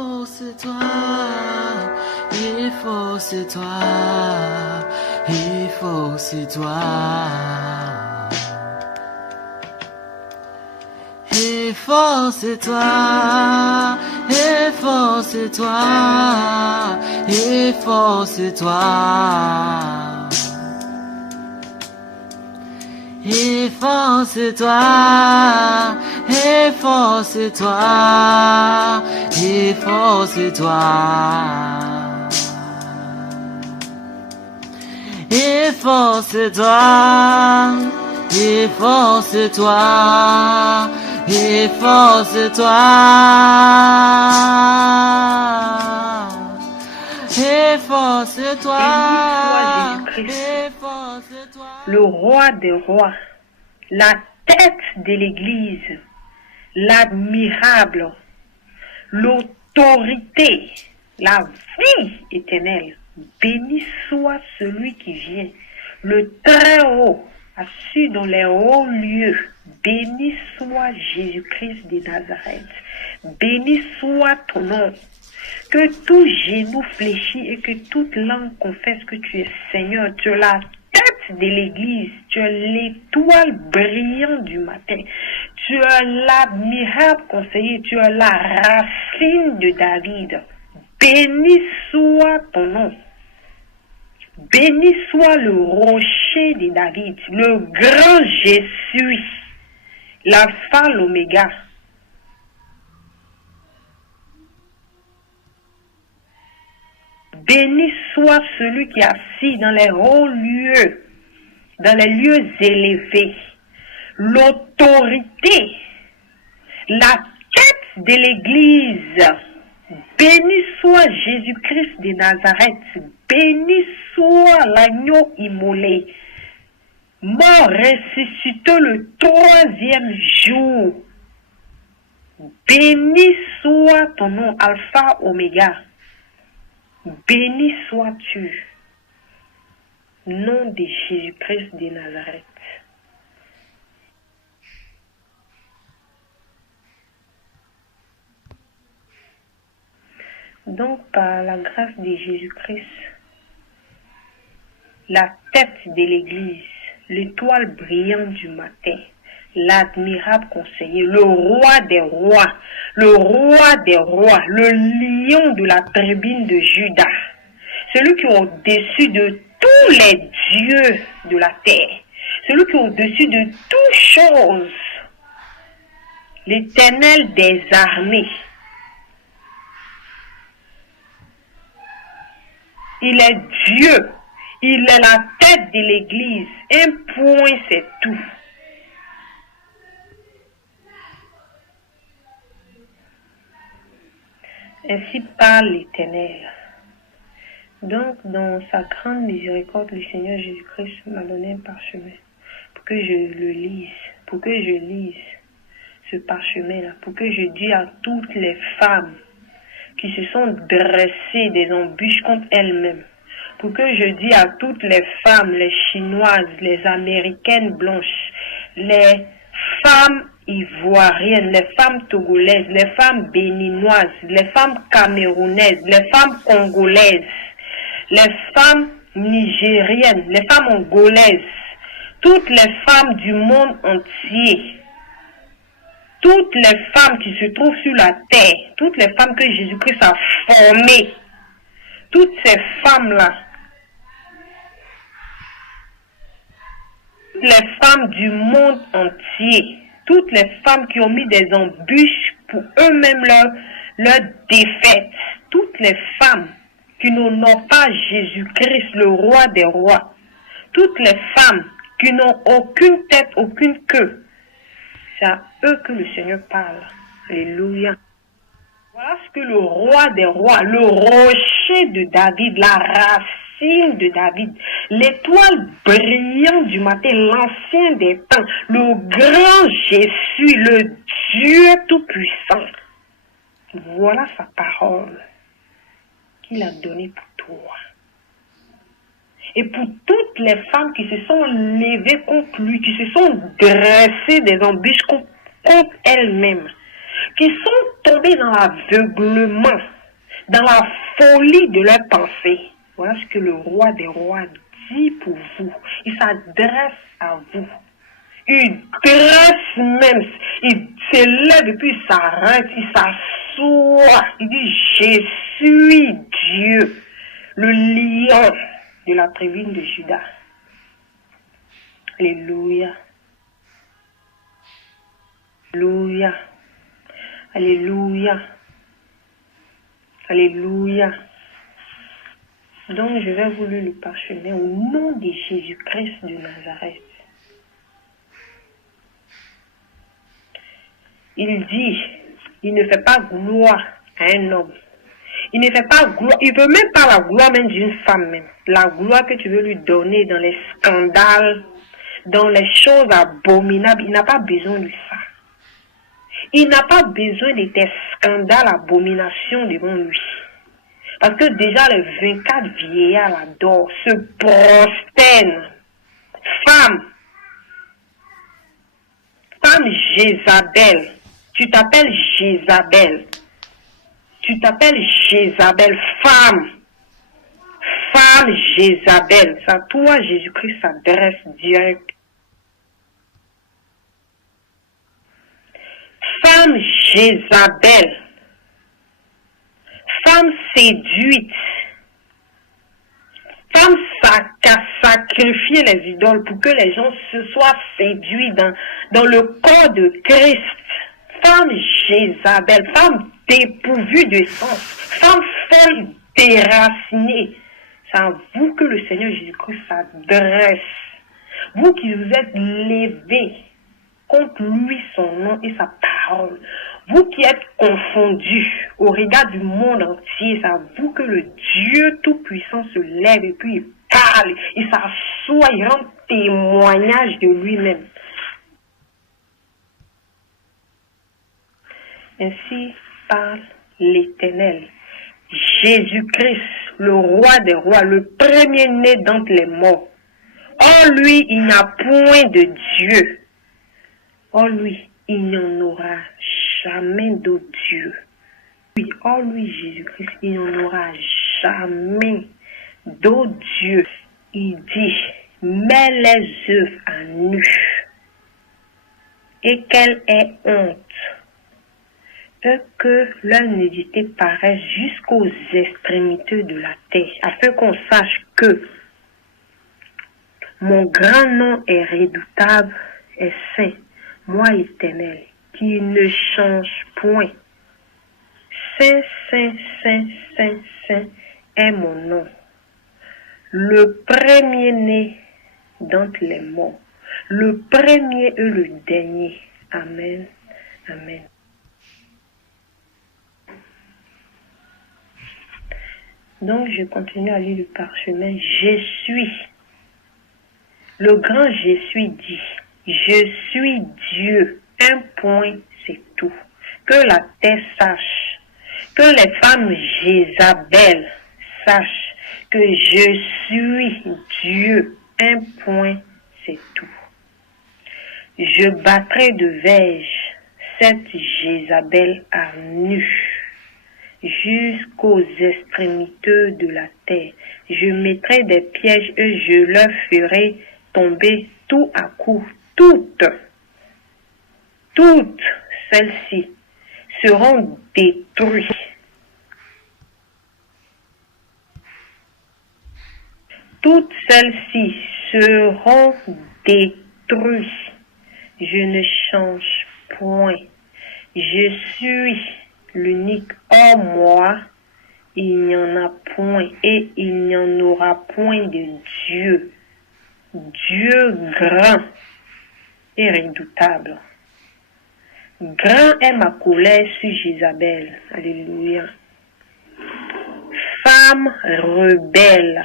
faut c'est toi, il faut c'est toi, il faut c'est toi. Il faut c'est toi, il faut c'est toi, il faut c'est toi. Il faut c'est toi, il faut c'est toi, il faut c'est toi. Il faut c'est toi, il faut c'est toi, il faut c'est toi. Il faut c'est toi, il faut c'est toi. Le roi des rois, la tête de l'Église, l'admirable, l'autorité, la vie éternelle. Béni soit celui qui vient, le très haut, assis dans les hauts lieux. Béni soit Jésus-Christ de Nazareth. Béni soit ton nom. Que tout genou fléchit et que toute langue confesse que tu es Seigneur. Tu es la tête de l'Église. Tu es l'étoile brillante du matin. Tu es l'admirable conseiller. Tu es la racine de David. Béni soit ton nom. Béni soit le rocher de David, le grand je suis, l'alpha, l'oméga. Béni soit celui qui est assis dans les hauts lieux, dans les lieux élevés. L'autorité, la tête de l'Église. Béni soit Jésus-Christ de Nazareth. Béni soit l'agneau immolé. Mort ressuscité le troisième jour. Béni soit ton nom, Alpha, Oméga. Béni sois-tu, nom de Jésus-Christ de Nazareth. Donc, par la grâce de Jésus-Christ, la tête de l'Église, l'étoile brillante du matin, l'admirable conseiller, le roi des rois, le lion de la tribune de Juda, celui qui est au-dessus de tous les dieux de la terre, celui qui est au-dessus de toutes choses, l'Éternel des armées. Il est Dieu, il est la tête de l'Église, un point c'est tout. Ainsi parle l'Éternel. Donc, dans sa grande miséricorde, le Seigneur Jésus-Christ m'a donné un parchemin pour que je le lise, pour que je lise ce parchemin-là, pour que je dise à toutes les femmes qui se sont dressées des embûches contre elles-mêmes, pour que je dise à toutes les femmes, les Chinoises, les Américaines blanches, les femmes ivoiriennes, les femmes togolaises, les femmes béninoises, les femmes camerounaises, les femmes congolaises, les femmes nigériennes, les femmes angolaises, toutes les femmes du monde entier, toutes les femmes qui se trouvent sur la terre, toutes les femmes que Jésus-Christ a formées, toutes ces femmes-là, toutes les femmes du monde entier, toutes les femmes qui ont mis des embûches pour eux-mêmes leur défaite, toutes les femmes qui n'honorent pas Jésus-Christ, le roi des rois, toutes les femmes qui n'ont aucune tête, aucune queue, c'est à eux que le Seigneur parle. Alléluia. Voilà ce que le roi des rois, le rocher de David, la racine de David, l'étoile brillante du matin, l'ancien des temps, le grand Jésus, le Dieu tout-puissant. Voilà sa parole qu'il a donnée pour toi. Et pour toutes les femmes qui se sont levées contre lui, qui se sont dressées des embûches contre elles-mêmes, qui sont tomber dans l'aveuglement, dans la folie de leurs pensées. Voilà ce que le roi des rois dit pour vous. Il s'adresse à vous. Il dresse même, il s'élève et puis il s'arrête, il s'assoit. Il dit, je suis Dieu, le lion de la tribu de Juda. Alléluia. Alléluia. Alléluia. Alléluia. Donc je vais vous lire le parchemin au nom de Jésus-Christ de Nazareth. Il dit, il ne fait pas gloire à un homme. Il ne fait pas gloire, il veut même pas la gloire même d'une femme même. La gloire que tu veux lui donner dans les scandales, dans les choses abominables, il n'a pas besoin de ça. Il n'a pas besoin de tes scandales, abominations devant lui. Parce que déjà les 24 vieillards l'adorent, se prosternent. Femme Jézabel, tu t'appelles Jézabel. Tu t'appelles Jézabel, femme Jézabel. Ça, toi, Jésus-Christ s'adresse direct. Femme Jézabel, femme séduite, femme qui a sacrifié les idoles pour que les gens se soient séduits dans le corps de Christ. Femme Jézabel, femme dépourvue de sens, femme folle déracinée. C'est à vous que le Seigneur Jésus-Christ s'adresse. Vous qui vous êtes levés contre lui, son nom et sa parole. Vous qui êtes confondus au regard du monde entier, c'est à vous que le Dieu Tout-Puissant se lève et puis il parle, il s'assoit, il rend témoignage de lui-même. Ainsi parle l'Éternel, Jésus-Christ, le roi des rois, le premier-né d'entre les morts. En lui, il n'y a point de Dieu. En lui, il n'y en aura jamais d'autre Dieu. Oui, en lui, Jésus-Christ, il n'y en aura jamais d'autre Dieu. Il dit, mets les œuvres à nu. Et quelle est honte que leur nudité paraisse jusqu'aux extrémités de la terre, afin qu'on sache que mon grand nom est redoutable et saint, moi Éternel, qui ne change point. Saint, saint, saint, saint, saint est mon nom. Le premier-né d'entre les morts, le premier et le dernier. Amen. Amen. Donc, je continue à lire le parchemin. Je suis. Le grand je suis dit. Je suis Dieu. Un point, c'est tout. Que la terre sache. Que les femmes Jézabel sachent que je suis Dieu. Un point, c'est tout. Je battrai de verge cette Jézabel à nu jusqu'aux extrémités de la terre. Je mettrai des pièges et je leur ferai tomber tout à coup. Toutes celles-ci seront détruites. Toutes celles-ci seront détruites. Je ne change point. Je suis l'unique. En moi, il n'y en a point et il n'y en aura point de Dieu. Dieu grand et redoutable. Grand est ma colère sur Jézabel. Alléluia. Femme rebelle,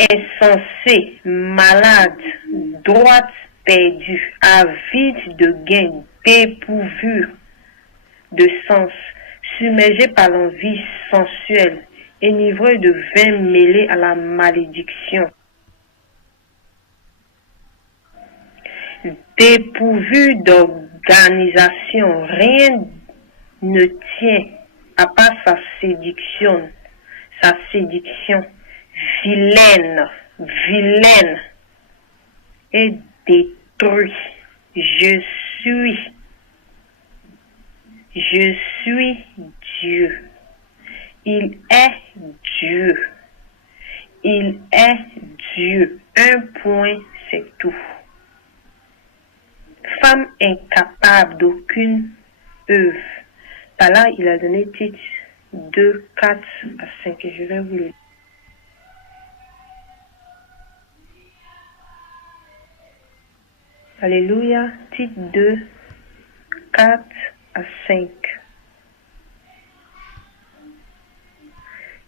insensée, malade, droite perdue, avide de gain, dépourvue de sens, submergée par l'envie sensuelle, enivrée de vin mêlé à la malédiction, dépourvue d'organisation, rien ne tient à part sa séduction vilaine, est détruit. Je suis Dieu. Il est Dieu. Il est Dieu. Un point, c'est tout. Femme incapable d'aucune œuvre. Par là, il a donné Tite 2, 4 à 5. Et je vais vous le lire. Alléluia. Tite 2, 4 à 5.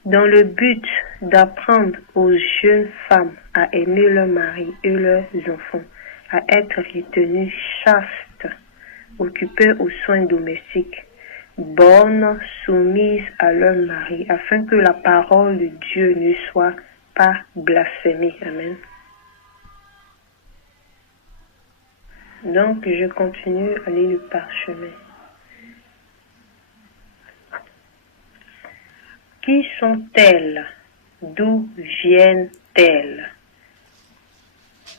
Dans le but d'apprendre aux jeunes femmes à aimer leur mari et leurs enfants, à être retenues chastes, occupées aux soins domestiques, bonnes, soumises à leur mari, afin que la parole de Dieu ne soit pas blasphémée. Amen. Donc, je continue à lire le parchemin. Qui sont-elles? D'où viennent-elles?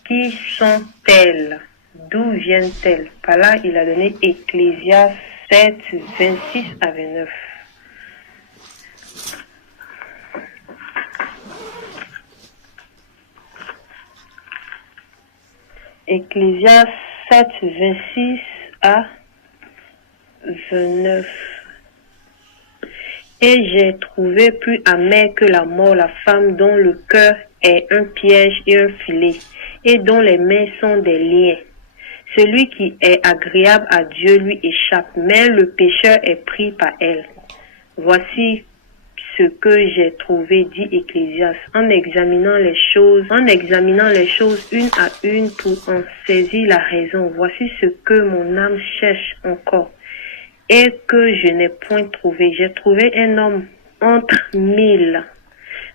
Qui sont-elles? D'où viennent-elles? Par là, il a donné Ecclésiaste 7, 26 à 29. Ecclésiaste 7, 26 à 29. Et j'ai trouvé plus amer que la mort la femme dont le cœur est un piège et un filet, et dont les mains sont des liens. Celui qui est agréable à Dieu lui échappe, mais le pécheur est pris par elle. Voici ce que j'ai trouvé, dit Ecclésiaste, en examinant les choses une à une pour en saisir la raison. Voici ce que mon âme cherche encore, et que je n'ai point trouvé. J'ai trouvé un homme entre 1000,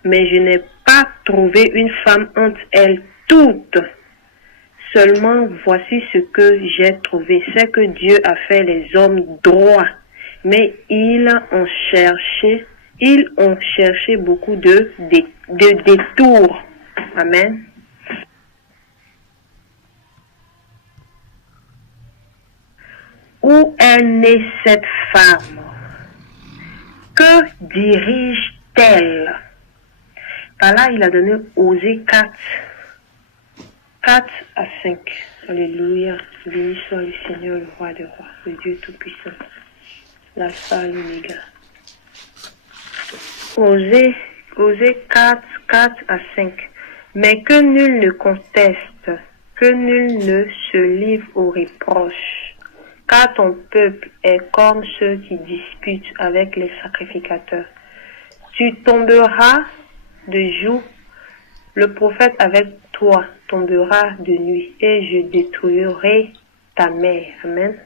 mais je n'ai pas trouvé une femme entre elles toutes. Seulement, voici ce que j'ai trouvé, c'est que Dieu a fait les hommes droits, mais ils ont cherché beaucoup de détours. Amen. Où est née cette femme? Que dirige-t-elle? Par là, il a donné Osée 4 à 5. Alléluia. Béni soit le Seigneur, le roi des rois, le Dieu tout-puissant, l'alpha et l'oméga. Osée 4 à 5. Mais que nul ne conteste, que nul ne se livre aux reproches, car ton peuple est comme ceux qui disputent avec les sacrificateurs. Tu tomberas de jour, le prophète avec toi tombera de nuit, et je détruirai ta mère. Amen.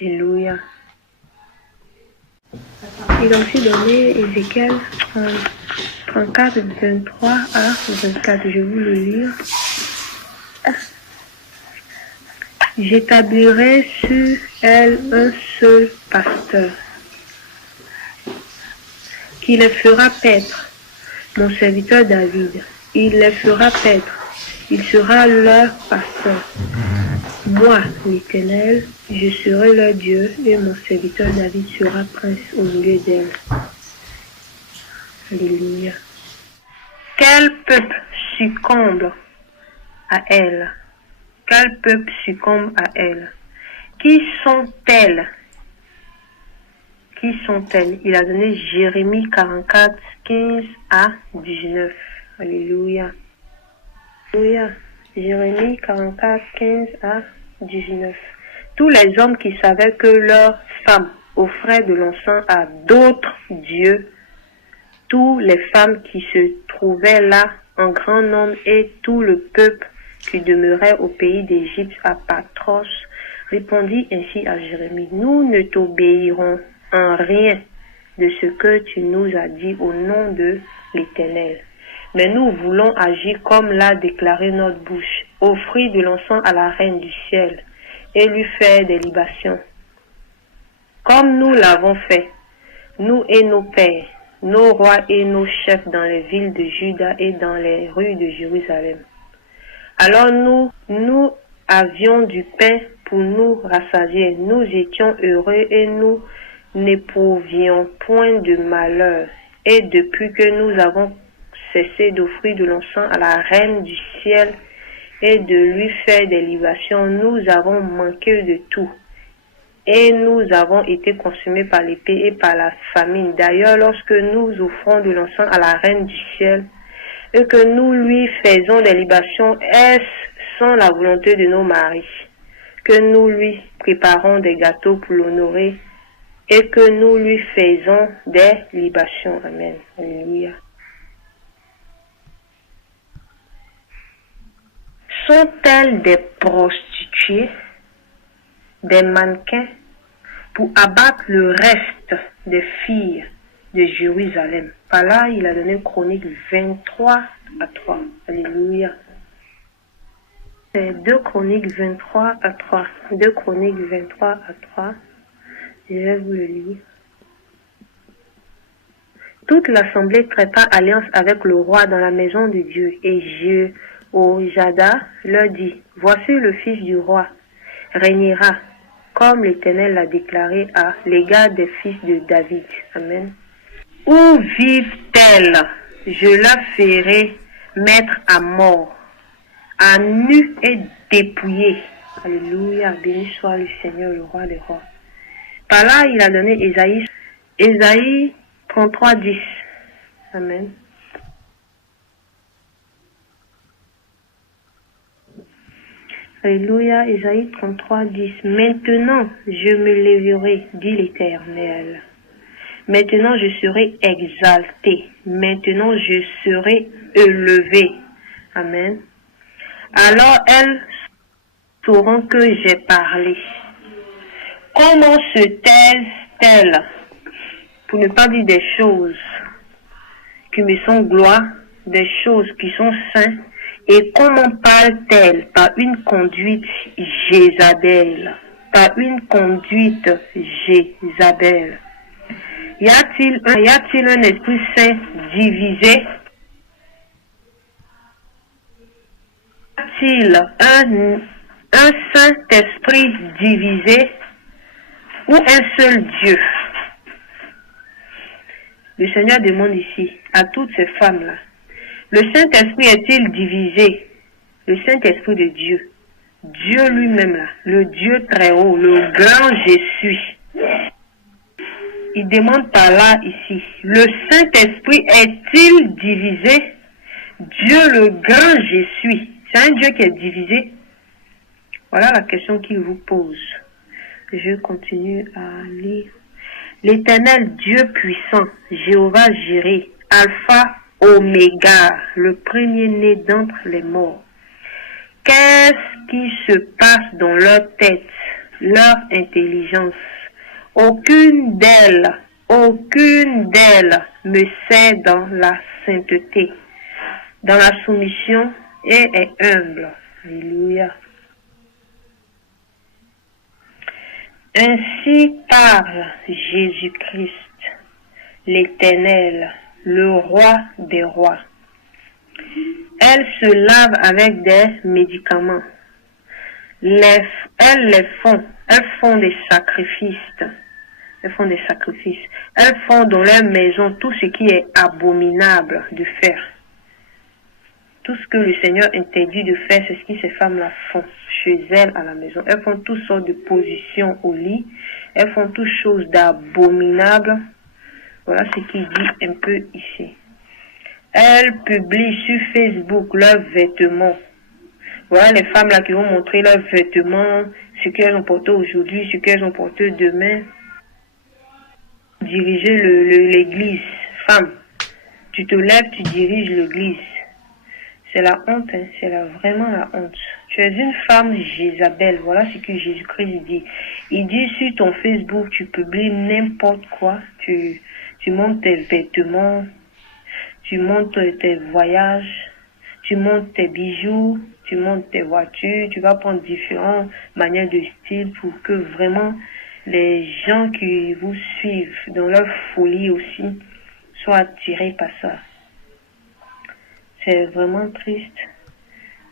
Alléluia. Il a aussi donné Ézéchiel 34, 23 à 24. Je vais vous le lire. J'établirai sur elle un seul pasteur, qui les fera paître, mon serviteur David. Il les fera paître, il sera leur pasteur. Moi, l'Éternel, je serai leur Dieu, et mon serviteur David sera prince au milieu d'elle. Alléluia. Quel peuple succombe à elle? Quel peuple succombe à elle? Qui sont-elles? Qui sont-elles? Il a donné Jérémie 44, 15 à 19. Alléluia. Alléluia. Jérémie 44, 15 à 19. Tous les hommes qui savaient que leurs femmes offraient de l'encens à d'autres dieux, tous les femmes qui se trouvaient là en grand nombre et tout le peuple qui demeurait au pays d'Égypte à Patros, répondit ainsi à Jérémie: nous ne t'obéirons en rien de ce que tu nous as dit au nom de l'Éternel. Mais nous voulons agir comme l'a déclaré notre bouche, offrir de l'encens à la reine du ciel et lui faire des libations. comme nous l'avons fait, nous et nos pères, nos rois et nos chefs dans les villes de Juda et dans les rues de Jérusalem. Alors nous avions du pain pour nous rassasier, nous étions heureux et nous n'éprouvions point de malheur. Et depuis que nous avons cessé d'offrir de l'encens à la reine du ciel et de lui faire des libations, nous avons manqué de tout. Et nous avons été consumés par l'épée et par la famine. D'ailleurs, lorsque nous offrons de l'encens à la reine du ciel et que nous lui faisons des libations, est-ce sans la volonté de nos maris que nous lui préparons des gâteaux pour l'honorer et que nous lui faisons des libations. Amen. Alléluia. Sont-elles des prostituées, des mannequins, pour abattre le reste des filles de Jérusalem? Par là, il a donné Chronique 23 à 3. Alléluia. C'est 2 Chroniques 23 à 3. 2 Chroniques 23 à 3. Je vais vous le lire. Toute l'assemblée traita alliance avec le roi dans la maison de Dieu. Et Jéhoiada leur dit, voici le fils du roi régnera, comme l'Éternel l'a déclaré à l'égard des fils de David. Amen. Où vivent-elles? Je la ferai mettre à mort, à nu et dépouillée. Alléluia, béni soit le Seigneur, le roi des rois. Par là, il a donné Ésaïe 33, 10. Amen. Alléluia, Ésaïe 33, 10. Maintenant, je me lèverai, dit l'Éternel. Maintenant, je serai exalté. Maintenant, je serai élevé. Amen. Alors, elles sauront que j'ai parlé. Comment se taisent-elles pour ne pas dire des choses qui me sont gloire, des choses qui sont saintes? Et comment parle-t-elle? Par une conduite Jézabel. Par une conduite Jézabel. Y a-t-il un esprit saint divisé? Y a-t-il un Saint-Esprit divisé? Ou un seul Dieu? Le Seigneur demande ici à toutes ces femmes-là, le Saint-Esprit est-il divisé? Le Saint-Esprit de Dieu, Dieu lui-même là, le Dieu très haut, le grand je suis. Il demande par là ici, le Saint-Esprit est-il divisé? Dieu le grand je suis, c'est un Dieu qui est divisé? Voilà la question qu'il vous pose. Je continue à lire. L'Éternel Dieu puissant, Jéhovah Jireh, Alpha, Oméga, le premier-né d'entre les morts. Qu'est-ce qui se passe dans leur tête, leur intelligence? Aucune d'elles me sert dans la sainteté, dans la soumission et est humble. Alléluia. Ainsi parle Jésus-Christ, l'Éternel, le roi des rois. Elles se lavent avec des médicaments. Elles font des sacrifices. Elles font dans leur maison tout ce qui est abominable de faire. Tout ce que le Seigneur interdit de faire, c'est ce que ces femmes-là font chez elles à la maison. Elles font toutes sortes de positions au lit. Elles font toutes choses d'abominables. Voilà ce qu'il dit un peu ici. Elles publient sur Facebook leurs vêtements. Voilà les femmes là qui vont montrer leurs vêtements, ce qu'elles ont porté aujourd'hui, ce qu'elles ont porté demain. Diriger l'église. Femme, tu te lèves, tu diriges l'église. C'est la honte, hein? C'est vraiment la honte. Tu es une femme Jézabel, voilà ce que Jésus-Christ dit. Il dit sur ton Facebook, tu publies n'importe quoi, tu montes tes vêtements, tu montes tes voyages, tu montes tes bijoux, tu montes tes voitures, tu vas prendre différentes manières de style pour que vraiment les gens qui vous suivent dans leur folie aussi soient attirés par ça. C'est vraiment triste.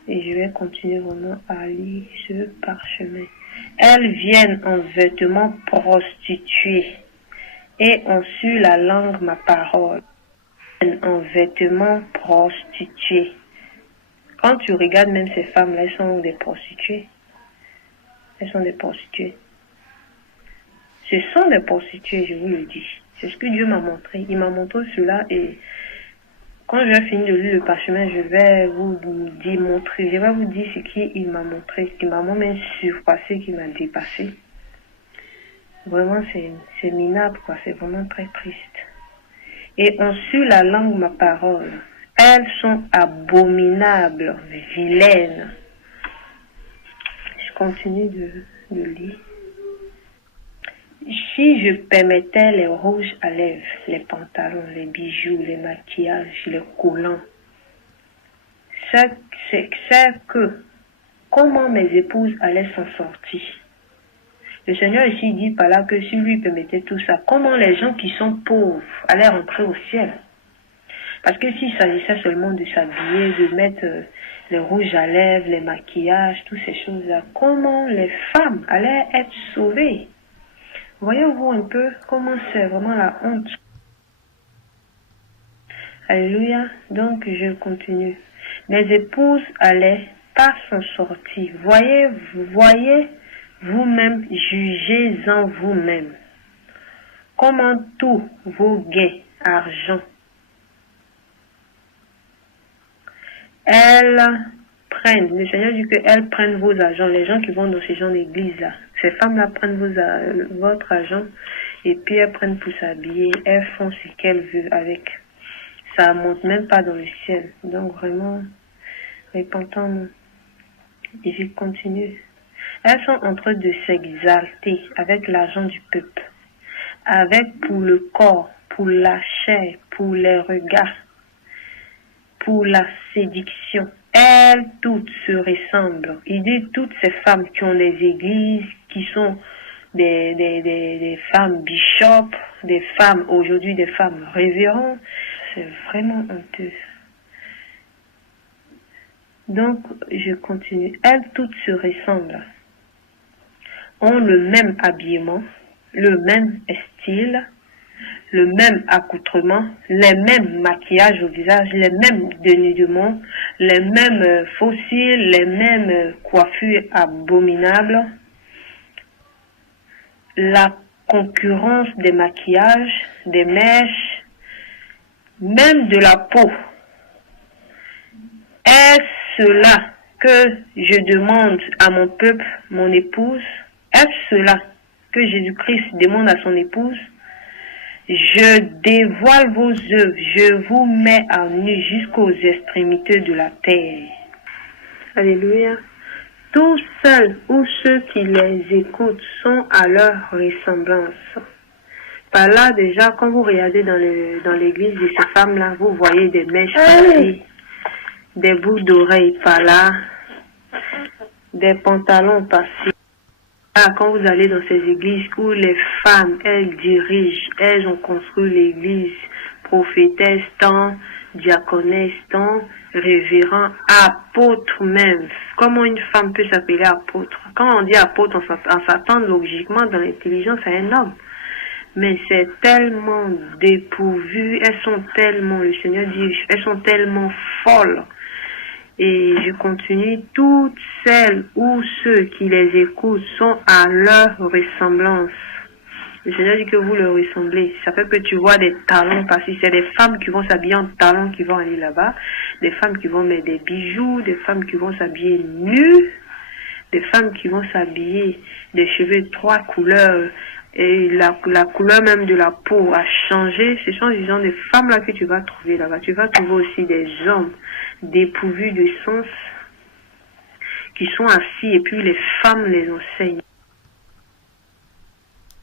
Et je vais continuer vraiment à lire ce parchemin. Elles viennent en vêtements prostitués et ont su la langue ma parole. En vêtements prostitués. Quand tu regardes même ces femmes-là, elles sont des prostituées. Elles sont des prostituées. Ce sont des prostituées, je vous le dis. C'est ce que Dieu m'a montré. Il m'a montré cela et quand je vais finir de lire le parchemin, je vais vous démontrer, je vais vous dire ce qu'il m'a montré, ce qui m'a même surpassé, qui m'a dépassé. Vraiment, c'est minable, quoi. C'est vraiment très triste. Et ont su la langue ma parole. Elles sont abominables, vilaines. Je continue de lire. Si je permettais les rouges à lèvres, les pantalons, les bijoux, les maquillages, les collants, c'est que comment mes épouses allaient s'en sortir. Le Seigneur ici dit par là que si lui permettait tout ça, comment les gens qui sont pauvres allaient rentrer au ciel. Parce que s'il s'agissait seulement de s'habiller, de mettre les rouges à lèvres, les maquillages, toutes ces choses-là, comment les femmes allaient être sauvées? Voyez-vous un peu comment c'est vraiment la honte. Alléluia. Donc, je continue. Mes épouses allaient pas s'en sortir. Voyez vous-même, jugez-en vous-même. Comment tous vos gains, argent, elles prennent, le Seigneur dit qu'elles prennent vos argents, les gens qui vont dans ces gens d'église-là. Ces femmes-là prennent votre argent et puis elles prennent pour s'habiller, elles font ce qu'elles veulent avec. Ça monte même pas dans le ciel. Donc vraiment, repentons-nous. Et je continue. Elles sont en train de s'exalter avec l'argent du peuple, avec pour le corps, pour la chair, pour les regards, pour la séduction. Elles toutes se ressemblent. Il dit toutes ces femmes qui ont des églises, qui sont des femmes bishops, des femmes aujourd'hui, des femmes révérends. C'est vraiment honteux. Donc, je continue. Elles toutes se ressemblent. Ont le même habillement, le même style, le même accoutrement, les mêmes maquillages au visage, les mêmes dénudements, les mêmes fossiles, les mêmes coiffures abominables, la concurrence des maquillages, des mèches, même de la peau. Est-ce cela que je demande à mon peuple, mon épouse? Est-ce cela que Jésus-Christ demande à son épouse? Je dévoile vos œuvres, je vous mets à nu jusqu'aux extrémités de la terre. Alléluia. Tous seuls ou ceux qui les écoutent sont à leur ressemblance. Par là, déjà, quand vous regardez dans l'église de ces femmes-là, vous voyez des mèches par-ci, des boucles d'oreilles par là, des pantalons par-ci. Ah, quand vous allez dans ces églises où les femmes, elles dirigent, elles ont construit l'église, prophétesse, tant, diaconesse, tant, révérend, apôtre même. Comment une femme peut s'appeler apôtre? Quand on dit apôtre, on s'attend logiquement dans l'intelligence à un homme. Mais c'est tellement dépourvu, elles sont tellement, le Seigneur dit, elles sont tellement folles. Et je continue, toutes celles ou ceux qui les écoutent sont à leur ressemblance. Le Seigneur dit que vous leur ressemblez. Ça fait que tu vois des talons passer. C'est des femmes qui vont s'habiller en talons qui vont aller là-bas. Des femmes qui vont mettre des bijoux. Des femmes qui vont s'habiller nues. Des femmes qui vont s'habiller des cheveux 3 couleurs. Et la couleur même de la peau a changé. Ce sont disons des femmes là que tu vas trouver là-bas. Tu vas trouver aussi des hommes dépourvus de sens qui sont assis et puis les femmes les enseignent.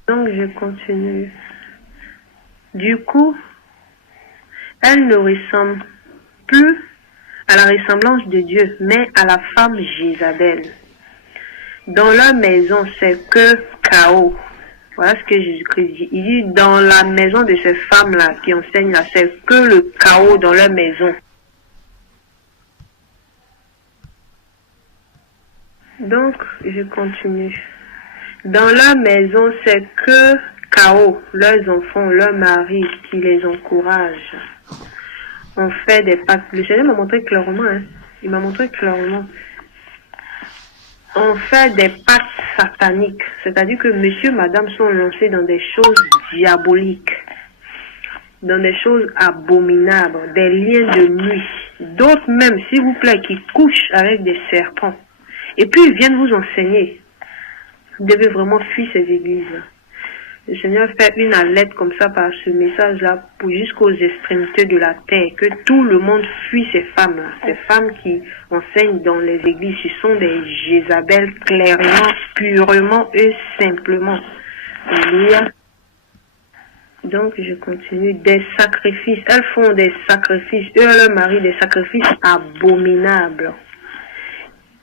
Donc je continue. Du coup, elles ne ressemblent plus à la ressemblance de Dieu, mais à la femme Jézabel. Dans leur maison, c'est que chaos. Voilà ce que Jésus-Christ dit. Il dit, dans la maison de ces femmes-là qui enseignent là, c'est que le chaos dans leur maison. Donc, je continue. Dans leur maison, c'est que chaos. Leurs enfants, leurs maris qui les encouragent. On fait des pactes. Le Seigneur m'a montré clairement. Il m'a montré clairement. On fait des pactes sataniques. C'est-à-dire que monsieur, madame sont lancés dans des choses diaboliques. Dans des choses abominables. Des liens de nuit. D'autres même, s'il vous plaît, qui couchent avec des serpents. Et puis ils viennent vous enseigner. Vous devez vraiment fuir ces églises-là. Le Seigneur fait une alerte comme ça par ce message-là pour jusqu'aux extrémités de la terre. Que tout le monde fuit ces femmes-là. Ces femmes qui enseignent dans les églises. Ce sont des Jézabel clairement, purement et simplement. Donc je continue. Des sacrifices. Elles font des sacrifices. Eux et leur mari, des sacrifices abominables.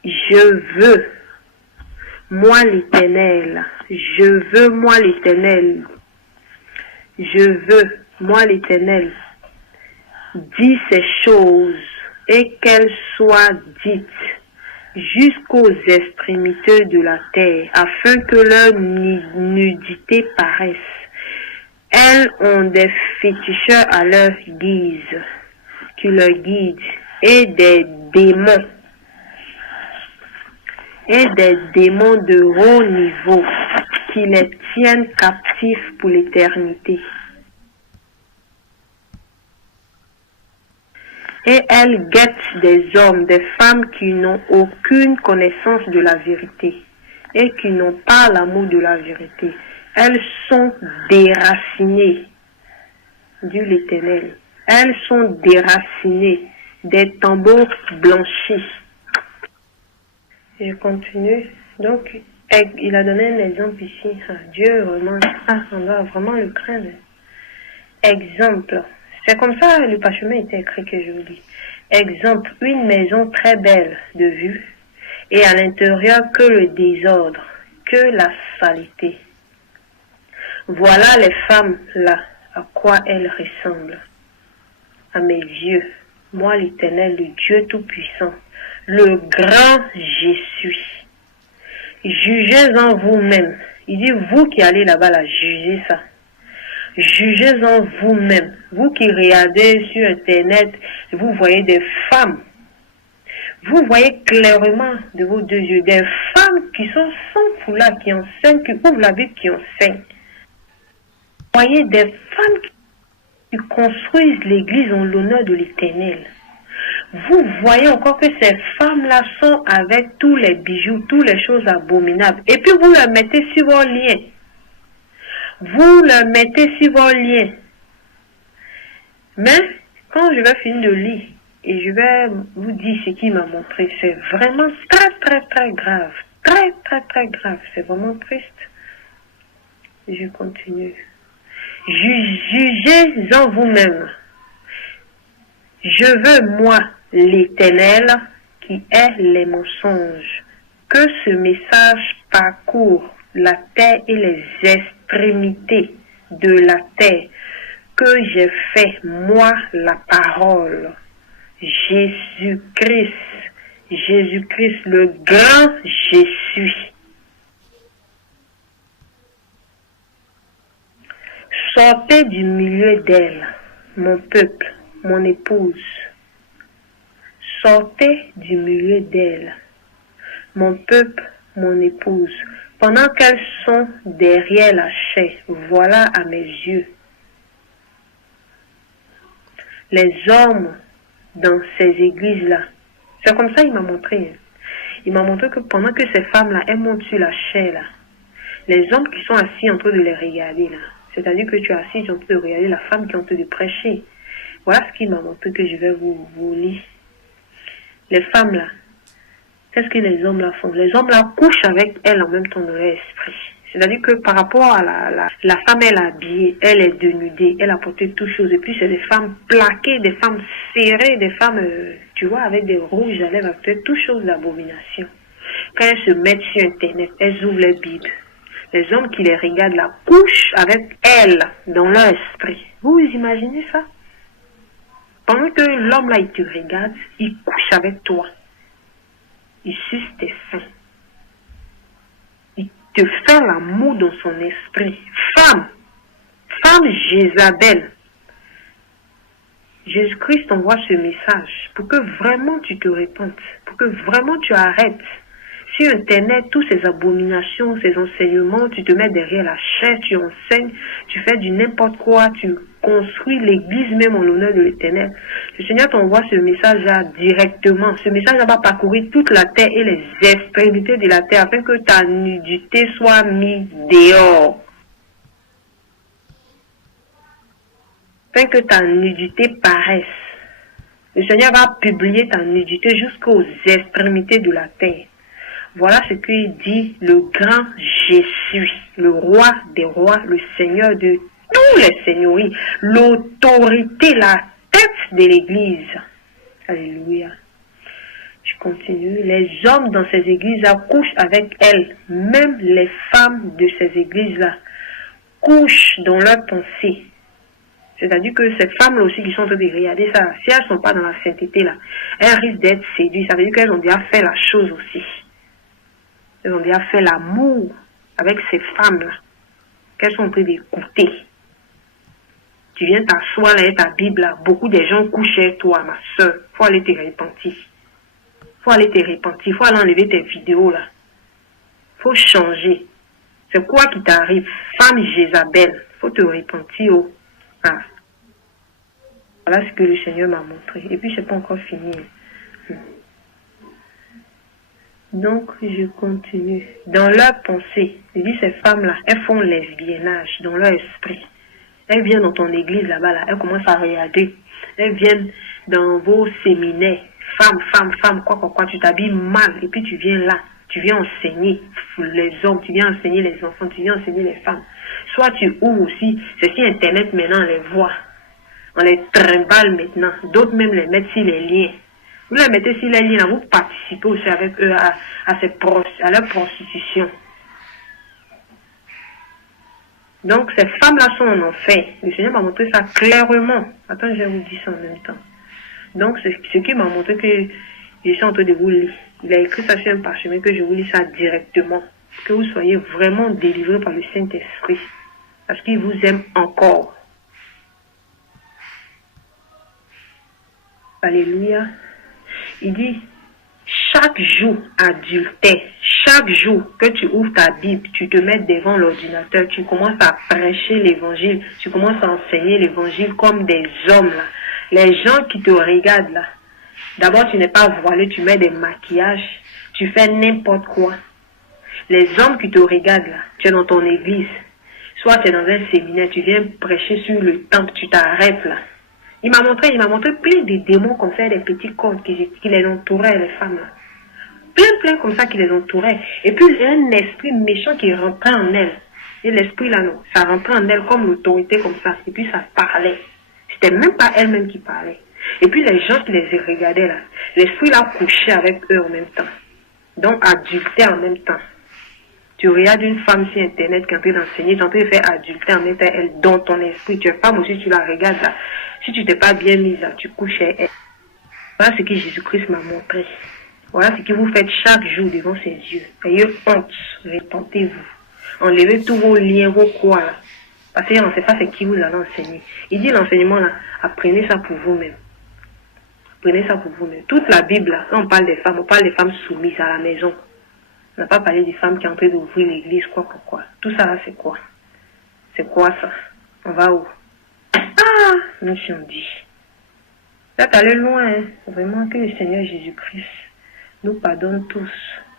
Je veux, moi l'Éternel, je veux, moi l'Éternel, je veux, moi l'Éternel, dis ces choses et qu'elles soient dites jusqu'aux extrémités de la terre, afin que leur nudité paraisse. Elles ont des féticheurs à leur guise, qui leur guident, et des démons de haut niveau qui les tiennent captifs pour l'éternité. Et elles guettent des hommes, des femmes qui n'ont aucune connaissance de la vérité et qui n'ont pas l'amour de la vérité. Elles sont déracinées, dit l'Éternel. Elles sont déracinées, des tambours blanchis. Je continue. Donc, il a donné un exemple ici. Dieu, vraiment, on doit vraiment le craindre. Exemple. C'est comme ça le parchemin était écrit que je vous dis. Exemple. Une maison très belle de vue et à l'intérieur que le désordre, que la saleté. Voilà les femmes là, à quoi elles ressemblent. À mes yeux, moi l'Éternel, le Dieu Tout-Puissant, le grand je suis. Jugez en vous-même. Il dit, vous qui allez là-bas, là, jugez ça. Jugez en vous-même. Vous qui regardez sur Internet, vous voyez des femmes. Vous voyez clairement de vos deux yeux des femmes qui sont sans foulard, qui enseignent, qui ouvrent la Bible, qui enseignent. Vous voyez des femmes qui construisent l'église en l'honneur de l'Éternel. Vous voyez encore que ces femmes-là sont avec tous les bijoux, toutes les choses abominables. Et puis vous les mettez sur vos liens. Vous les mettez sur vos liens. Mais quand je vais finir de lire et je vais vous dire ce qu'il m'a montré, c'est vraiment très très très grave. Très très très grave. C'est vraiment triste. Je continue. Jugez en vous-même. Je veux, moi, l'Éternel, qui est les mensonges, que ce message parcourt la terre et les extrémités de la terre, que j'ai fait, moi, la parole. Jésus-Christ, Jésus-Christ, le grand je suis. Sortez du milieu d'elle, mon peuple, mon épouse. Sortez du milieu d'elle, mon peuple, mon épouse, pendant qu'elles sont derrière la chair. Voilà à mes yeux. Les hommes dans ces églises-là, c'est comme ça qu'il m'a montré. Il m'a montré que pendant que ces femmes-là, elles montent sur la chair, là, les hommes qui sont assis en train de les regarder, là, c'est-à-dire que tu es assis en train de regarder la femme qui est en train de prêcher. Voilà ce qu'il m'a montré que je vais vous lire. Les femmes là, qu'est-ce que les hommes là font? Les hommes là couchent avec elles en même temps dans leur esprit. C'est-à-dire que par rapport à la femme, elle est habillée, elle est dénudée, elle a porté toutes choses. Et puis c'est des femmes plaquées, des femmes serrées, des femmes, tu vois, avec des rouges à lèvres, toutes choses d'abomination. Quand elles se mettent sur Internet, elles ouvrent les Bibles. les hommes qui les regardent là couchent avec elles dans leur esprit. Vous imaginez ça? Pendant que l'homme là, il te regarde, il couche avec toi. Il suce tes seins. Il te fait l'amour dans son esprit. Femme Jézabel. Jésus-Christ t'envoie ce message pour que vraiment tu te repentes, pour que vraiment tu arrêtes. Sur Internet, toutes ces abominations, ces enseignements, tu te mets derrière la chair, tu enseignes, tu fais du n'importe quoi, tu construis l'église même en l'honneur de l'Éternel. Le Seigneur t'envoie ce message-là directement. Ce message-là va parcourir toute la terre et les extrémités de la terre afin que ta nudité soit mise dehors. Afin que ta nudité paraisse. Le Seigneur va publier ta nudité jusqu'aux extrémités de la terre. Voilà ce qu'il dit le grand Jésus, le roi des rois, le Seigneur de tous les seigneuries, l'autorité, la tête de l'église. Alléluia. Je continue. Les hommes dans ces églises-là couchent avec elles. Même les femmes de ces églises-là couchent dans leurs pensées. C'est-à-dire que ces femmes-là aussi qui sont en train de regarder ça, si elles ne sont pas dans la sainteté là, elles risquent d'être séduites. Ça veut dire qu'elles ont déjà fait la chose aussi. Elles ont déjà fait l'amour avec ces femmes-là, qu'elles sont en train d'écouter. Tu viens t'asseoir là avec ta Bible là, beaucoup de gens couchent chez toi, ma soeur. Faut aller te repentir. Faut aller te repentir, faut aller enlever tes vidéos là. Faut changer. C'est quoi qui t'arrive? Femme Jézabel, faut te repentir. Oh. Ah. Voilà ce que le Seigneur m'a montré. Et puis c'est pas encore fini. Donc, je continue. Dans leur pensée, je dis ces femmes-là, elles font lesbiennage dans leur esprit. Elles viennent dans ton église là-bas, là, elles commencent à regarder. Elles viennent dans vos séminaires. Femme, quoi, tu t'habilles mal. Et puis tu viens là, tu viens enseigner les hommes, tu viens enseigner les enfants, tu viens enseigner les femmes. Soit tu ouvres aussi, c'est sur Internet maintenant, on les voit. On les trimballe maintenant. D'autres même les mettent sur les liens. Vous les mettez sur les liens, vous participez aussi avec eux à leur prostitution. Donc ces femmes-là sont en enfer. Le Seigneur m'a montré ça clairement. Attends, je vais vous dire ça en même temps. Donc c'est ce qui m'a montré que je suis en train de vous lire. Il a écrit ça sur un parchemin que je vous lis ça directement. Que vous soyez vraiment délivrés par le Saint-Esprit. Parce qu'il vous aime encore. Alléluia. Il dit, chaque jour adultère, chaque jour que tu ouvres ta Bible, tu te mets devant l'ordinateur, tu commences à prêcher l'évangile, tu commences à enseigner l'évangile comme des hommes là. Les gens qui te regardent là, d'abord tu n'es pas voilé, tu mets des maquillages, tu fais n'importe quoi. Les hommes qui te regardent là, tu es dans ton église, soit tu es dans un séminaire, tu viens prêcher sur le temple, tu t'arrêtes là. Il m'a montré plein de démons comme ça, des petits corps qui les entouraient, les femmes là. Plein comme ça qui les entouraient. Et puis un esprit méchant qui rentrait en elles. Et l'esprit là, non, ça rentrait en elles comme l'autorité comme ça. Et puis ça parlait. C'était même pas elles-mêmes qui parlaient. Et puis les gens qui les regardaient là, l'esprit là couchait avec eux en même temps. Donc adultère en même temps. Tu regardes une femme sur Internet qui est en train d'enseigner, tu es en train de faire adultère en même temps, elle dans ton esprit. Tu es femme aussi, tu la regardes là. Si tu t'es pas bien mise là, tu couches chez elle. Voilà ce que Jésus-Christ m'a montré. Voilà ce que vous faites chaque jour devant ses yeux. Ayez honte, répentez-vous. Enlevez tous vos liens, vos croix là. Parce qu'on ne sait pas ce qui vous allez enseigner. Il dit l'enseignement là, apprenez ça pour vous-même. Apprenez ça pour vous-même. Toute la Bible là, quand on parle des femmes, on parle des femmes soumises à la maison. On n'a pas parlé des femmes qui sont en train d'ouvrir l'église, quoi. Tout ça là, c'est quoi? C'est quoi ça? On va où? Ah, nous sommes dit. Là, t'allais loin, hein. Vraiment que le Seigneur Jésus-Christ nous pardonne tous.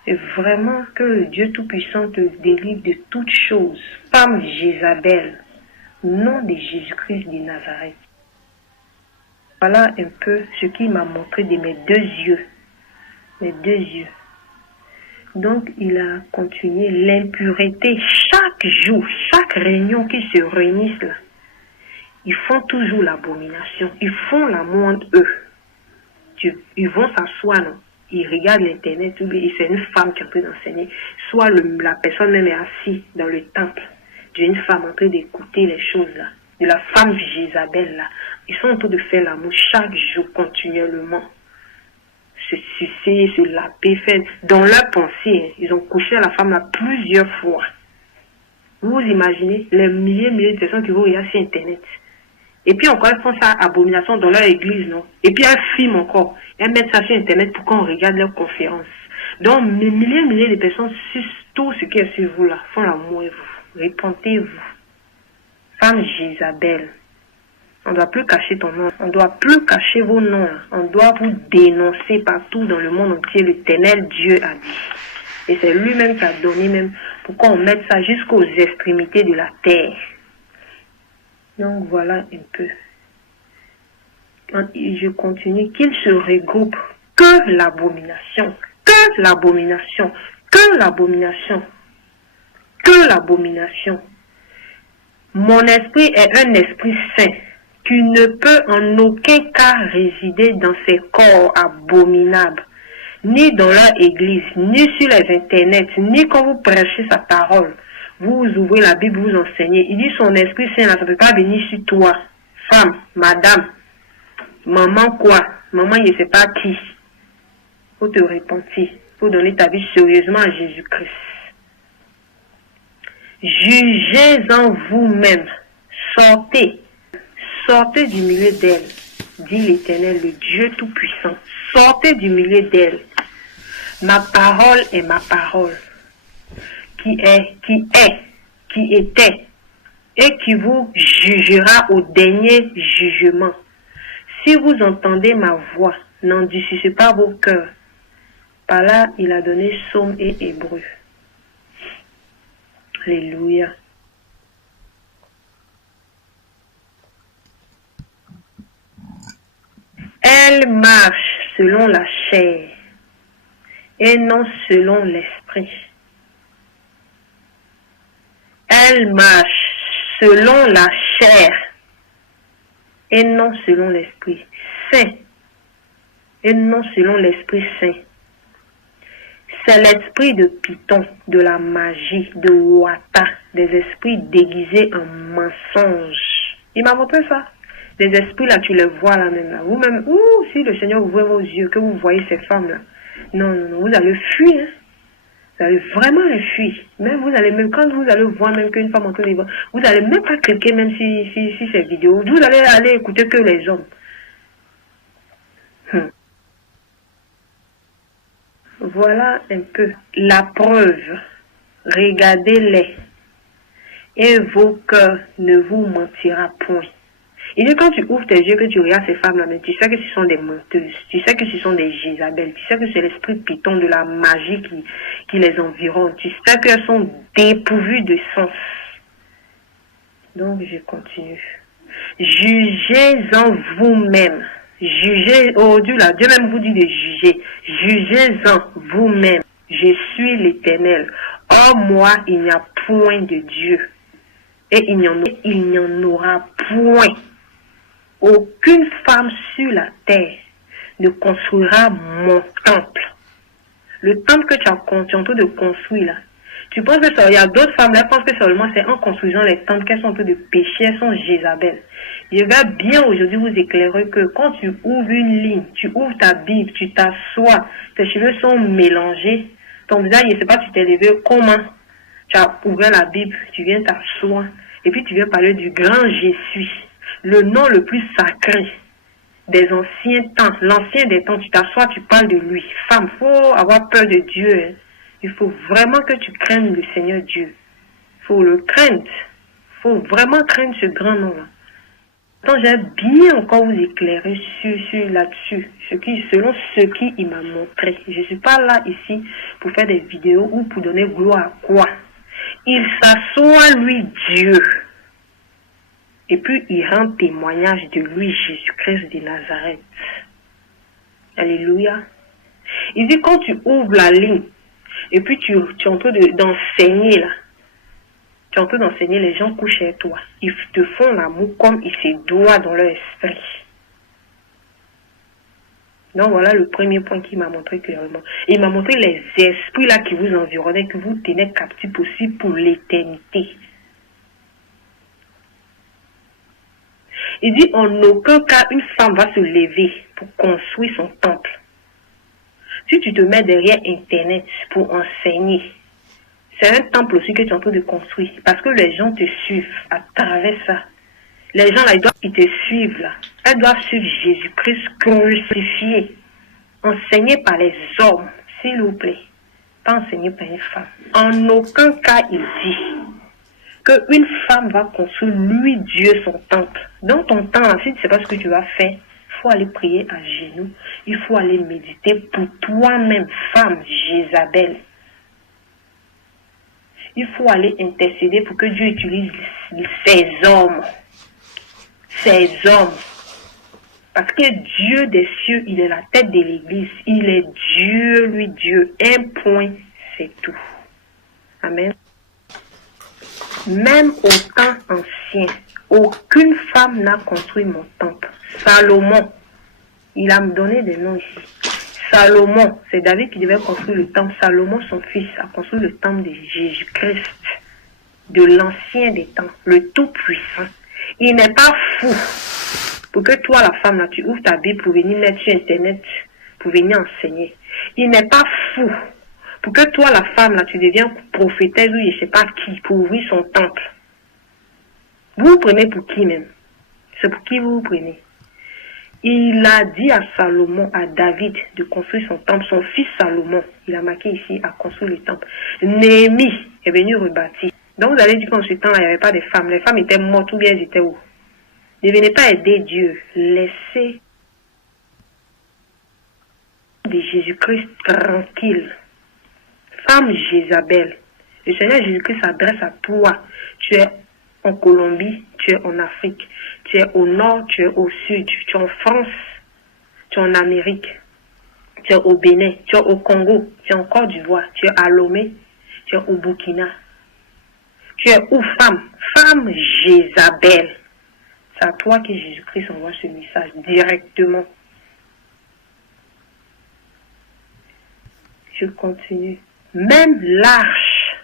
Et vraiment que le Dieu Tout-Puissant te délivre de toutes choses. Femme Jézabel, nom de Jésus-Christ de Nazareth. Voilà un peu ce qu'il m'a montré de mes deux yeux. Mes deux yeux. Donc, il a continué l'impureté chaque jour, chaque réunion qui se réunissent là. Ils font toujours l'abomination. Ils font l'amour entre eux. Ils vont s'asseoir, non? il regarde l'internet, et c'est une femme qui est en train d'enseigner, soit la personne même est assise dans le temple d'une femme en train d'écouter les choses là, de la femme Jézabel là. Ils sont en train de faire l'amour chaque jour continuellement. Se sucer, se laper, faire dans leur pensée. Ils ont couché à la femme là plusieurs fois. Vous imaginez les milliers de personnes qui vont regarder sur internet. Et puis encore, elles font ça abomination dans leur église, non? Et puis elles filment encore. Elles mettent ça sur internet pour qu'on regarde leurs conférences. Donc, milliers de personnes sur tout ce qui est sur vous là, font l'amour et vous. Répentez-vous. Femme Jézabel. On ne doit plus cacher ton nom. On ne doit plus cacher vos noms. On doit vous dénoncer partout dans le monde entier. L'Éternel Dieu a dit. Et c'est lui-même qui a donné même pour qu'on mette ça jusqu'aux extrémités de la terre. Donc voilà un peu. Quand je continue, qu'il se regroupe que l'abomination, que l'abomination, que l'abomination, que l'abomination. Mon esprit est un esprit saint qui ne peut en aucun cas résider dans ces corps abominables, ni dans leur église, ni sur les internets, ni quand vous prêchez sa parole. Vous ouvrez la Bible, vous enseignez. Il dit son esprit saint, là, ça ne peut pas venir sur toi. Femme, madame, maman quoi? Maman, je ne sais pas qui. Faut te repentir. Faut donner ta vie sérieusement à Jésus-Christ. Jugez en vous-même. Sortez. Sortez du milieu d'elle, dit l'Éternel, le Dieu Tout-Puissant. Sortez du milieu d'elle. Ma parole est ma parole. Qui était, et qui vous jugera au dernier jugement. Si vous entendez ma voix, n'endurcissez pas vos cœurs. Par là, il a donné Psaume et Hébreu. Alléluia. Elle marche selon la chair et non selon l'esprit. Elle marche selon la chair et non selon l'esprit saint. Et non selon l'esprit saint. C'est l'esprit de Python, de la magie, de Wata, des esprits déguisés en mensonges. Il m'a montré ça. Les esprits là, tu les vois là même là. Vous-même, si le Seigneur ouvre vos yeux, que vous voyez ces femmes là. Non, vous allez fuir. Hein. Vous allez vraiment les fuir. Même quand vous allez voir même qu'une femme en train de vivre, vous allez même pas cliquer même si ces vidéos. Vous allez aller écouter que les hommes. Voilà un peu la preuve. Regardez-les. Et vos cœurs ne vous mentira point. Il dit quand tu ouvres tes yeux, que tu regardes ces femmes-là, mais tu sais que ce sont des menteuses, tu sais que ce sont des Jézabel, tu sais que c'est l'esprit Python de la magie qui les environne, tu sais qu'elles sont dépourvues de sens. Donc je continue. Jugez en vous-même. Jugez, Dieu là, Dieu même vous dit de juger. Jugez en vous-même. Je suis l'Éternel. Or moi, il n'y a point de Dieu. Et il n'y en aura point. Aucune femme sur la terre ne construira mon temple. Le temple que tu es en train de construire là. Tu penses que il y a d'autres femmes là, pensent que seulement c'est en construisant les temples qu'elles sont en train de pécher, elles sont Jézabel. Je vais bien aujourd'hui vous éclairer que quand tu ouvres une ligne, tu ouvres ta Bible, tu t'assois, tes cheveux sont mélangés, ton visage, je ne sais pas, tu t'es levé comment? Tu as ouvert la Bible, tu viens t'asseoir, et puis tu viens parler du grand Je suis, le nom le plus sacré des anciens temps, l'ancien des temps, tu t'assois, tu parles de lui. Femme, faut avoir peur de Dieu. Hein. Il faut vraiment que tu craignes le Seigneur Dieu. Il faut le craindre. Il faut vraiment craindre ce grand nom-là. Attends, j'ai bien encore vous éclairer sur là-dessus, selon ce qu'il m'a montré. Je ne suis pas là ici pour faire des vidéos ou pour donner gloire à quoi. Il s'assoit, lui, Dieu. Et puis, il rend témoignage de lui, Jésus-Christ de Nazareth. Alléluia. Il dit, quand tu ouvres la ligne, et puis tu es en train d'enseigner, là. Tu es en train d'enseigner, les gens couchent chez toi. Ils te font l'amour comme il se doit dans leur esprit. Donc voilà le premier point qu'il m'a montré clairement. Il m'a montré les esprits là qui vous environnaient, que vous tenez captifs aussi pour l'éternité. Il dit en aucun cas une femme va se lever pour construire son temple. Si tu te mets derrière Internet pour enseigner, c'est un temple aussi que tu es en train de construire. Parce que les gens te suivent à travers ça. Les gens là, ils te suivent là. Elles doivent suivre Jésus-Christ crucifié. Enseigné par les hommes, s'il vous plaît. Pas enseigné par une femme. En aucun cas, il dit qu'une femme va construire, lui, Dieu, son temple. Dans ton temps, si tu ne sais pas ce que tu vas faire, il faut aller prier à genoux. Il faut aller méditer pour toi-même, femme, Jézabel. Il faut aller intercéder pour que Dieu utilise ces hommes. Ces hommes. Parce que Dieu des cieux, il est la tête de l'église. Il est Dieu, lui, Dieu. Un point, c'est tout. Amen. Même au temps ancien, aucune femme n'a construit mon temple. Salomon, il a me donné des noms ici. Salomon, c'est David qui devait construire le temple. Salomon, son fils, a construit le temple de Jésus-Christ, de l'ancien des temps, le tout-puissant. Il n'est pas fou pour que toi, la femme, là, tu ouvres ta Bible pour venir mettre sur Internet, pour venir enseigner. Il n'est pas fou pour que toi, la femme, là, tu deviens prophétesse ou je ne sais pas qui, pour ouvrir son temple. Vous vous prenez pour qui même? C'est pour qui vous vous prenez? Il a dit à Salomon, à David, de construire son temple. Son fils Salomon, il a marqué ici, a construit le temple. Néhémie est venu rebâtir. Donc vous allez dire qu'en ce temps-là, il n'y avait pas de femmes. Les femmes étaient mortes ou bien elles étaient où? Ne venez pas aider Dieu. Laissez de Jésus-Christ tranquille. Femme Jézabel, le Seigneur Jésus-Christ s'adresse à toi. Tu es en Colombie, tu es en Afrique, tu es au nord, tu es au sud, tu es en France, tu es en Amérique, tu es au Bénin, tu es au Congo, tu es en Côte d'Ivoire, tu es à Lomé, tu es au Burkina. Tu es où, femme? Femme Jézabel. C'est à toi que Jésus-Christ envoie ce message directement. Je continue. Même l'arche,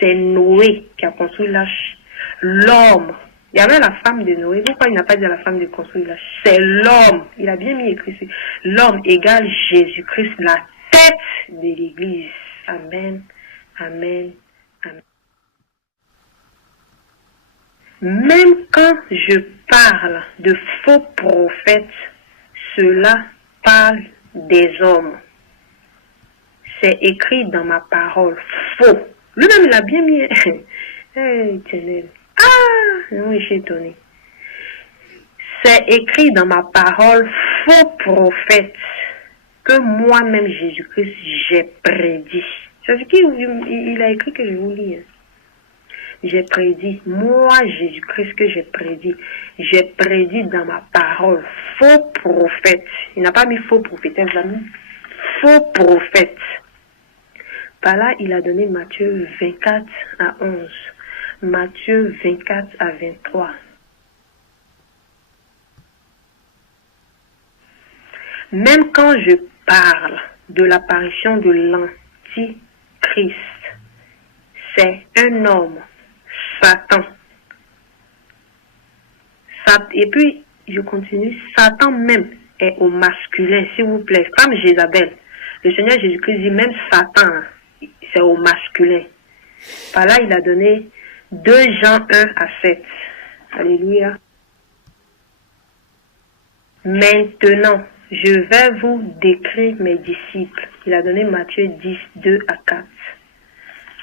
c'est Noé qui a construit l'arche. L'homme, il y avait la femme de Noé. Pourquoi il n'a pas dit à la femme de construire l'arche? C'est l'homme. Il a bien mis écrit ici. L'homme égale Jésus-Christ, la tête de l'église. Amen. Amen. Amen. Même quand je parle de faux prophètes, cela parle des hommes. C'est écrit dans ma parole. Faux. Lui-même, il a bien mis. Hey, éternel. Ah, non, je suis étonné. C'est écrit dans ma parole, faux prophète, que moi-même, Jésus-Christ, j'ai prédit. C'est ce qu'il a écrit que je vous lis. J'ai prédit. Moi, Jésus-Christ, que j'ai prédit. J'ai prédit dans ma parole, faux prophète. Il n'a pas mis faux prophète, il a mis faux prophète. Par là, il a donné Matthieu 24 à 11. Matthieu 24 à 23. Même quand je parle de l'apparition de l'Antichrist, c'est un homme, Satan. Et puis, je continue, Satan même est au masculin, s'il vous plaît. Femme Jézabel, le Seigneur Jésus-Christ dit même Satan, c'est au masculin. Par là, il a donné 2 Jean 1 à 7. Alléluia. Maintenant, je vais vous décrire mes disciples. Il a donné Matthieu 10, 2 à 4.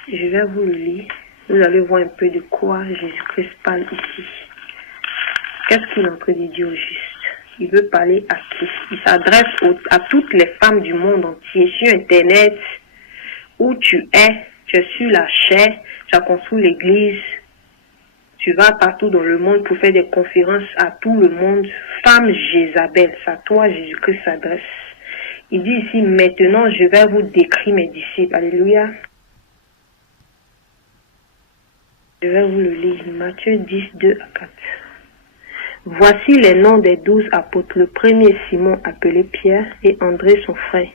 Je vais vous le lire. Vous allez voir un peu de quoi Jésus-Christ parle ici. Qu'est-ce qu'il est en train de dire au juste? Il veut parler à qui? Il s'adresse à toutes les femmes du monde entier, sur Internet, où tu es sur la chair, tu as construit l'église, tu vas partout dans le monde pour faire des conférences à tout le monde. Femme Jézabel, c'est à toi Jésus-Christ s'adresse. Il dit ici, maintenant je vais vous décrire mes disciples. Alléluia. Je vais vous le lire. Matthieu 10, 2 à 4. Voici les noms des 12 apôtres. Le premier, Simon, appelé Pierre, et André, son frère.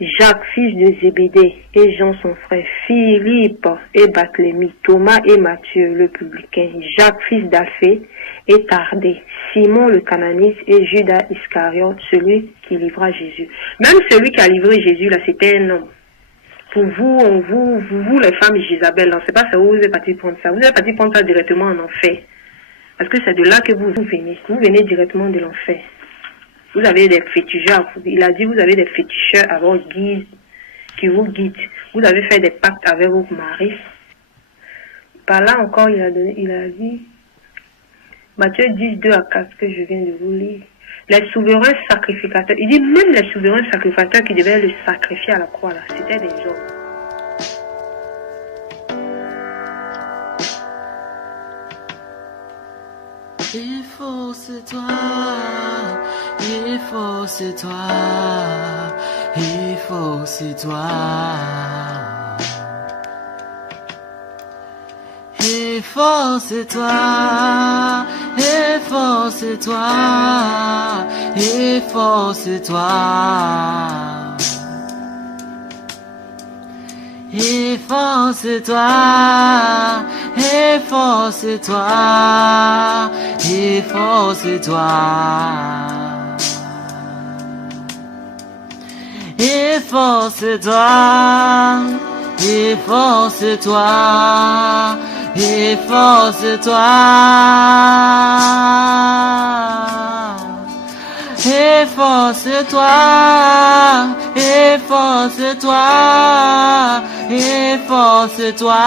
Jacques, fils de Zébédée, et Jean, son frère. Philippe et Barthélemy. Thomas et Matthieu, le publicain. Jacques, fils d'Alphée, et Thaddée. Simon, le cananite, et Judas Iscariote, celui qui livra Jésus. Même celui qui a livré Jésus, là, c'était un homme. Pour vous, les femmes Jézabel, là, c'est pas ça où vous êtes parti prendre ça. Vous êtes parti prendre ça directement en enfer. Parce que c'est de là que vous venez. Vous venez directement de l'enfer. Vous avez des féticheurs. Il a dit, vous avez des féticheurs à votre guise, qui vous guident. Vous avez fait des pactes avec vos maris. Par là encore, il a dit, Matthieu 10, 2 à 4, que je viens de vous lire. Les souverains sacrificateurs. Il dit même les souverains sacrificateurs qui devaient le sacrifier à la croix, là, c'était des hommes. Il faut c'est toi, il faut c'est toi, il faut c'est toi. Il faut c'est toi, il faut c'est toi, il faut c'est toi. Il faut c'est toi, il faut c'est toi, il faut c'est toi. Il faut c'est toi, il faut c'est toi, il faut c'est toi. Il faut c'est toi, il faut c'est toi, il faut c'est toi.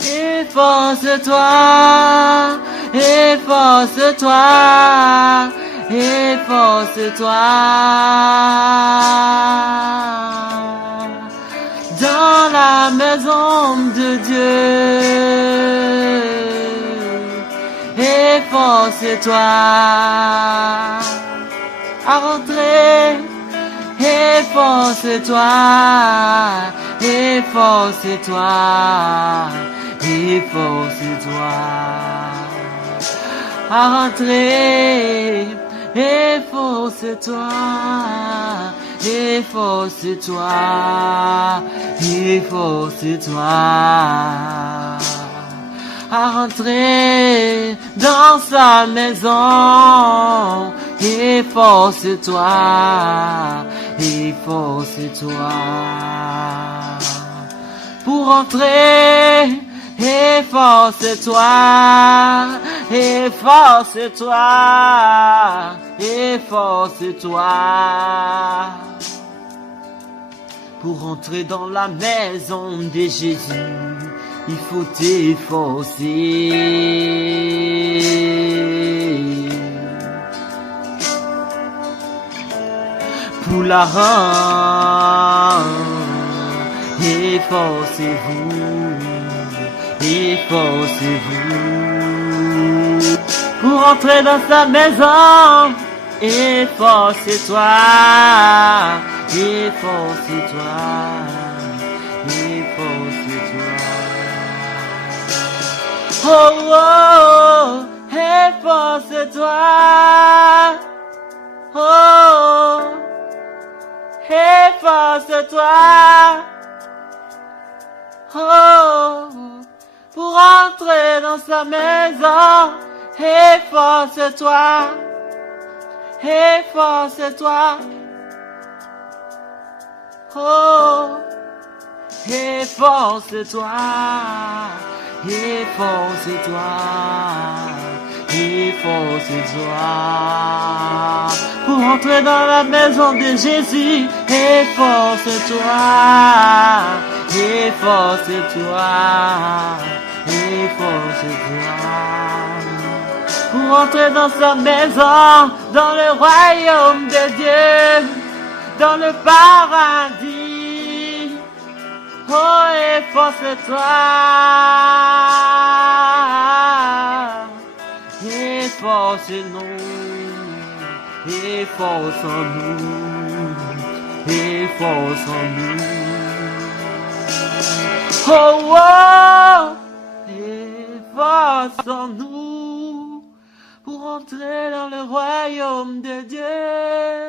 Il faut c'est toi, il faut c'est toi, il faut c'est toi. Dans la maison de Dieu, il faut c'est toi. À rentrer, il faut c'est toi, il faut c'est toi, il faut c'est toi. À rentrer, il faut c'est toi, il faut c'est toi, il faut c'est toi. À rentrer dans sa maison, il faut c'est toi, il faut c'est toi. Pour entrer, il faut c'est toi, il faut c'est toi, il faut c'est toi. Pour entrer dans la maison de Jésus, il faut t'efforcer. Pour la rendre, efforcez-vous, efforcez-vous. Pour entrer dans sa maison, efforcez-toi, efforcez-toi, efforcez-toi. Oh, oh, efforce-toi. Oh, efforce-toi. Oh, pour entrer dans sa maison, efforce-toi. Efforce-toi. Oh, efforce-toi. Efforce-toi, efforce-toi. Pour entrer dans la maison de Jésus, efforce-toi, efforce-toi, efforce-toi. Pour entrer dans sa maison, dans le royaume de Dieu, dans le paradis. Oh, efforce-toi, efforce-nous, efforce-nous, efforce-nous. Oh, oh, force en nous pour entrer dans le royaume de Dieu.